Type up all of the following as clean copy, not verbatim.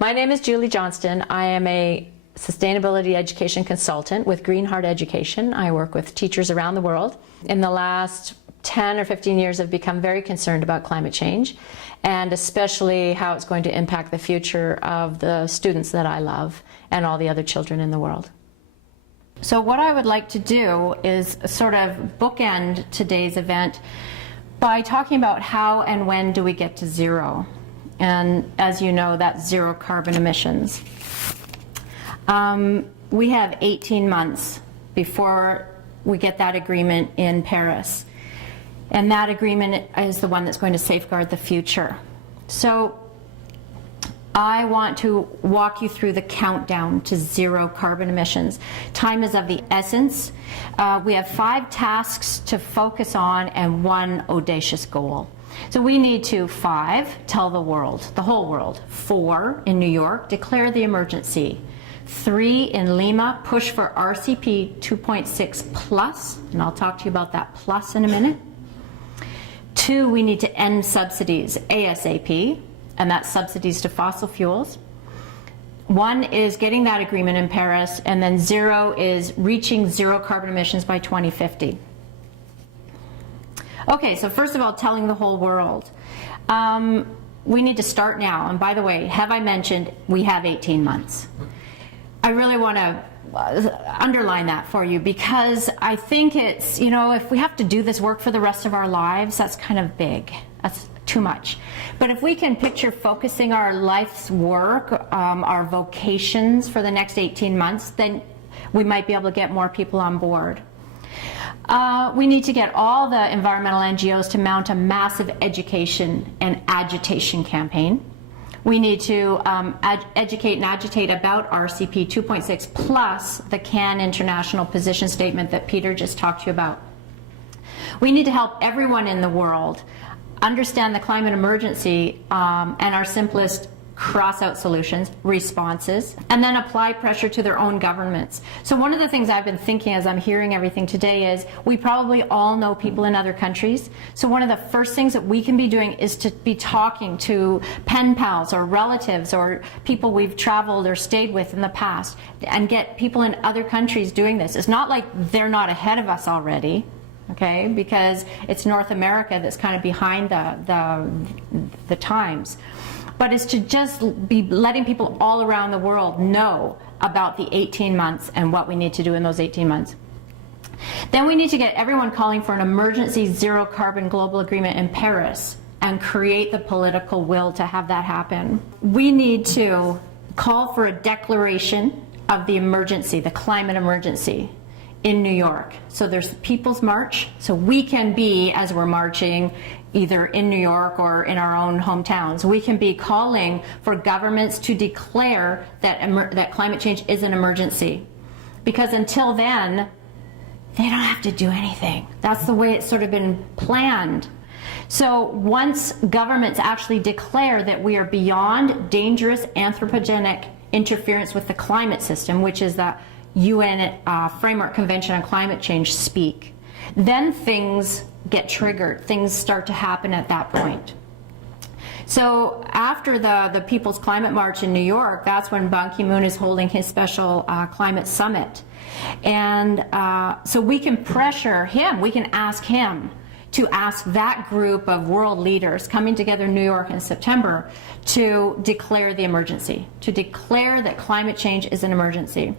My name is Julie Johnston. I am a sustainability education consultant with GreenHeart Education. I work with teachers around the world. In the last 10 or 15 years, I've become very concerned about climate change, and especially how it's going to impact the future of the students that I love and all the other children in the world. So what I would like to do is sort of bookend today's event by talking about how and when do we get to zero. And as you know, that's zero carbon emissions. We have 18 months before we get that agreement in Paris. And that agreement is the one that's going to safeguard the future. So I want to walk you through the countdown to zero carbon emissions. Time is of the essence. We have 5 tasks to focus on and 1 audacious goal. So we need to 5, tell the world, the whole world. 4, in New York, declare the emergency. 3, in Lima, push for RCP 2.6 plus, and I'll talk to you about that plus in a minute. 2, we need to end subsidies ASAP, and that's subsidies to fossil fuels. 1 is getting that agreement in Paris, and then 0 is reaching zero carbon emissions by 2050. Okay, so first of all, telling the whole world. We need to start now, and by the way, have I mentioned we have 18 months? I really want to underline that for you, because I think it's, you know, if we have to do this work for the rest of our lives, that's kind of big. That's too much. But if we can picture focusing our life's work, our vocations for the next 18 months, then we might be able to get more people on board. We need to get all the environmental NGOs to mount a massive education and agitation campaign. We need to educate and agitate about RCP 2.6 plus the Cannes International Position Statement that Peter just talked to you about. We need to help everyone in the world understand the climate emergency and our simplest cross-out solutions, responses, and then apply pressure to their own governments. So one of the things I've been thinking as I'm hearing everything today is we probably all know people in other countries. So one of the first things that we can be doing is to be talking to pen pals or relatives or people we've traveled or stayed with in the past and get people in other countries doing this. It's not like they're not ahead of us already. Okay, because it's North America that's kind of behind the times. But it's to just be letting people all around the world know about the 18 months and what we need to do in those 18 months. Then we need to get everyone calling for an emergency zero carbon global agreement in Paris and create the political will to have that happen. We need to call for a declaration of the emergency, the climate emergency, in New York. So there's the People's March, so we can be, as we're marching, either in New York or in our own hometowns, we can be calling for governments to declare that climate change is an emergency. Because until then, they don't have to do anything. That's the way it's sort of been planned. So once governments actually declare that we are beyond dangerous anthropogenic interference with the climate system, which is the UN Framework Convention on Climate Change speak, then things get triggered. Things start to happen at that point. So after the People's Climate March in New York, that's when Ban Ki-moon is holding his special climate summit. And so we can pressure him, we can ask him to ask that group of world leaders coming together in New York in September to declare the emergency, to declare that climate change is an emergency.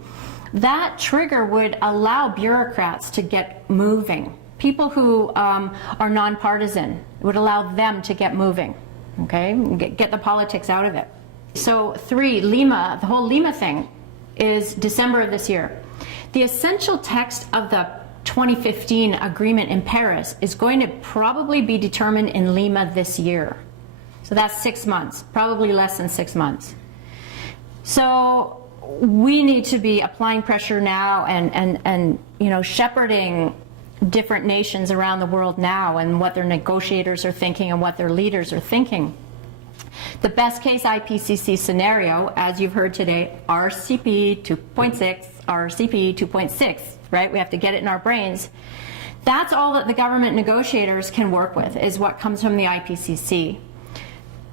That trigger would allow bureaucrats to get moving. People who are nonpartisan, it would allow them to get moving, okay? Get the politics out of it. So 3, Lima, the whole Lima thing is December of this year. The essential text of the 2015 agreement in Paris is going to probably be determined in Lima this year. So that's 6 months, probably less than 6 months. So we need to be applying pressure now and you know, shepherding different nations around the world now and what their negotiators are thinking and what their leaders are thinking. The best case IPCC scenario, as you've heard today, RCP 2.6, RCP 2.6, right? We have to get it in our brains. That's all that the government negotiators can work with, is what comes from the IPCC.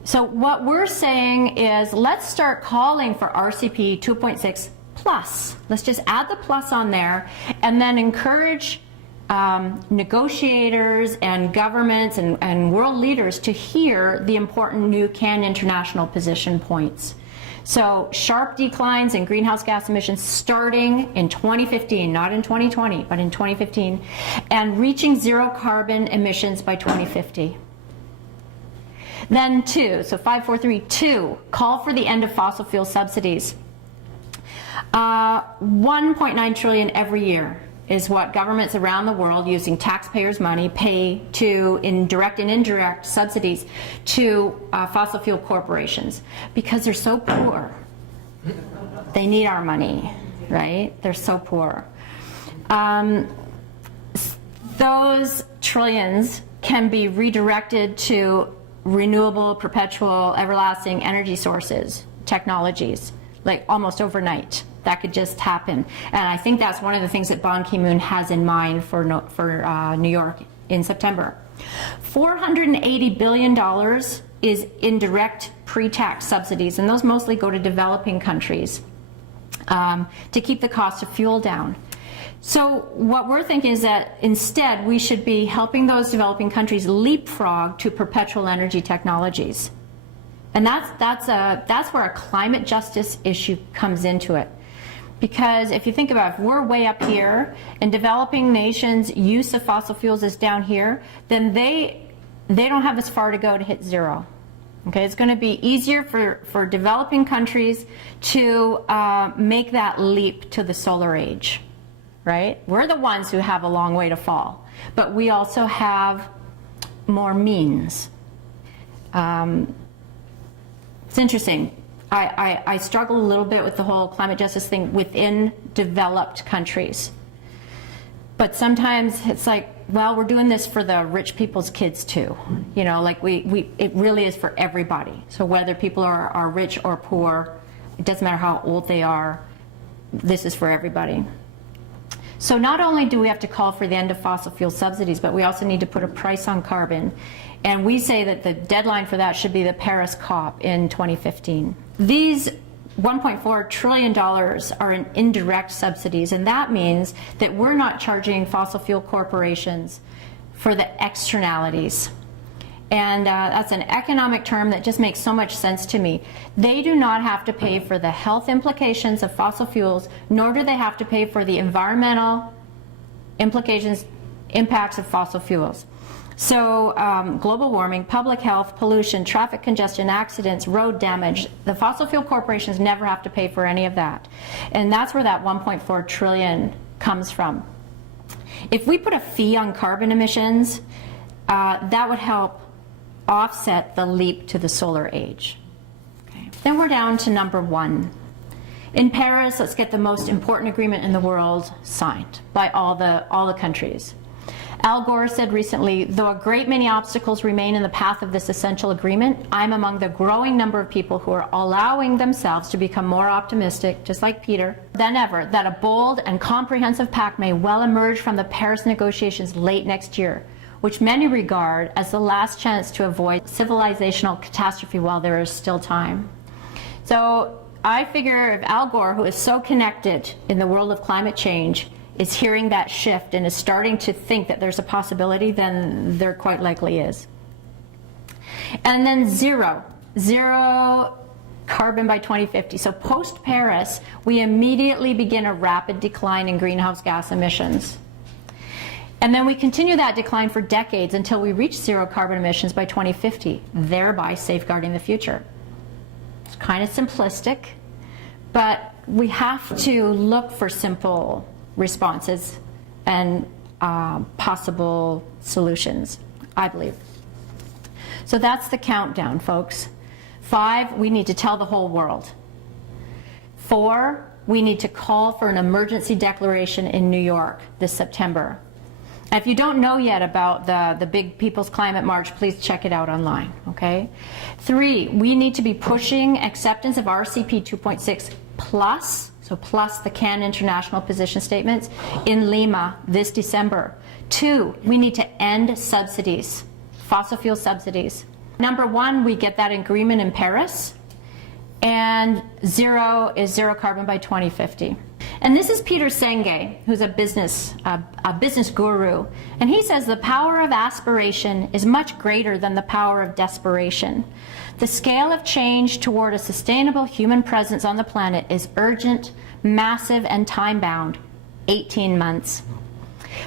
So what we're saying is, let's start calling for RCP 2.6 plus. Let's just add the plus on there, and then encourage negotiators and governments and world leaders to hear the important new CAN International position points. So sharp declines in greenhouse gas emissions starting in 2015, not in 2020, but in 2015, and reaching zero carbon emissions by 2050. Then 2, so 5, 4, 3, 2, call for the end of fossil fuel subsidies. 1.9 trillion every year is what governments around the world using taxpayers' money pay to, in direct and indirect subsidies, to fossil fuel corporations, because they're so poor. They need our money, right? They're so poor. Those trillions can be redirected to renewable, perpetual, everlasting energy sources, technologies, like almost overnight. That could just happen. And I think that's one of the things that Ban Ki-moon has in mind for New York in September. $480 billion is indirect pre-tax subsidies, and those mostly go to developing countries to keep the cost of fuel down. So what we're thinking is that instead we should be helping those developing countries leapfrog to perpetual energy technologies. And that's where a climate justice issue comes into it. Because if you think about it, if we're way up here and developing nations' use of fossil fuels is down here, then they don't have as far to go to hit zero. Okay, it's going to be easier for developing countries to make that leap to the solar age, right? We're the ones who have a long way to fall, but we also have more means. It's interesting. I struggle a little bit with the whole climate justice thing within developed countries. But sometimes it's like, well, we're doing this for the rich people's kids too. You know, like it really is for everybody. So whether people are rich or poor, it doesn't matter how old they are, this is for everybody. So not only do we have to call for the end of fossil fuel subsidies, but we also need to put a price on carbon. And we say that the deadline for that should be the Paris COP in 2015. These $1.4 trillion are in indirect subsidies, and that means that we're not charging fossil fuel corporations for the externalities. And that's an economic term that just makes so much sense to me. They do not have to pay for the health implications of fossil fuels, nor do they have to pay for the environmental impacts of fossil fuels. So global warming, public health, pollution, traffic congestion, accidents, road damage, the fossil fuel corporations never have to pay for any of that. And that's where that 1.4 trillion comes from. If we put a fee on carbon emissions, that would help offset the leap to the solar age. Okay. Then we're down to number 1. In Paris, let's get the most important agreement in the world signed by all the countries. Al Gore said recently, though a great many obstacles remain in the path of this essential agreement, I'm among the growing number of people who are allowing themselves to become more optimistic, just like Peter, than ever, that a bold and comprehensive pact may well emerge from the Paris negotiations late next year, which many regard as the last chance to avoid civilizational catastrophe while there is still time. So I figure if Al Gore, who is so connected in the world of climate change, is hearing that shift and is starting to think that there's a possibility, then there quite likely is. And then zero carbon by 2050. So post-Paris, we immediately begin a rapid decline in greenhouse gas emissions. And then we continue that decline for decades until we reach zero carbon emissions by 2050, thereby safeguarding the future. It's kind of simplistic, but we have to look for simple responses and possible solutions, I believe. So that's the countdown, folks. 5, we need to tell the whole world. 4, we need to call for an emergency declaration in New York this September. And if you don't know yet about the big People's Climate March, please check it out online, okay? 3, we need to be pushing acceptance of RCP 2.6 plus, so plus the CAN International position statements, in Lima this December. 2, we need to end subsidies, fossil fuel subsidies. Number one, we get that agreement in Paris, and zero is zero carbon by 2050. And this is Peter Senge, who's a business guru, and he says the power of aspiration is much greater than the power of desperation. The scale of change toward a sustainable human presence on the planet is urgent, massive, and time-bound, 18 months.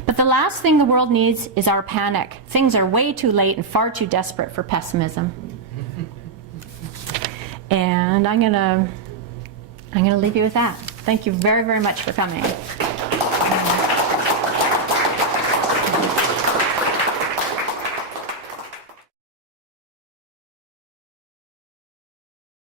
But the last thing the world needs is our panic. Things are way too late and far too desperate for pessimism. And I'm gonna leave you with that. Thank you very, very much for coming.